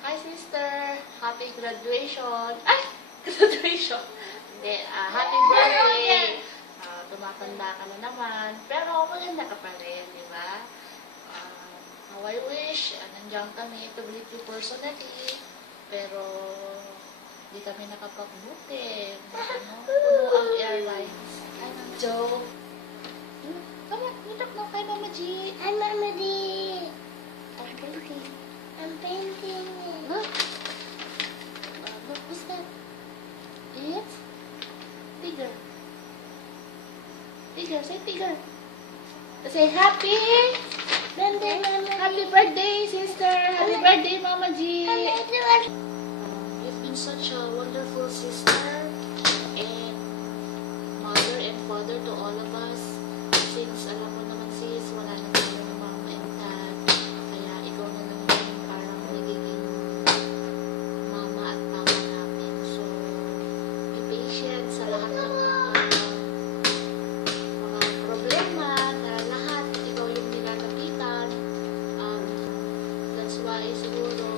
Hi, sister. Happy graduation. Ay! Graduation. Hindi. Happy birthday. Tumatanda ka na naman. Pero maganda ka pa rin, di ba? How I wish, nandiyan kami to greet you personally. Pero, di kami nakapag-booking. Puno ang airlines. Ay, ng joke. Come on, talk na kay Mama G. Hi, Mama D. I'm painting. I'm painting. Look. Look, what's that? It's tiger. Tiger, say tiger. Say happy birthday, sister. Happy birthday, Mama G. You've been such a wonderful sister and mother and father to all of us. Since alam mo naman sis, wala na tayo ng mama and dad. Kaya ikaw na lang yung parang nagiging mama at papa namin. So, be patient sa lahat ng mga problema na lahat. Ikaw yung nilalapitan. That's why siguro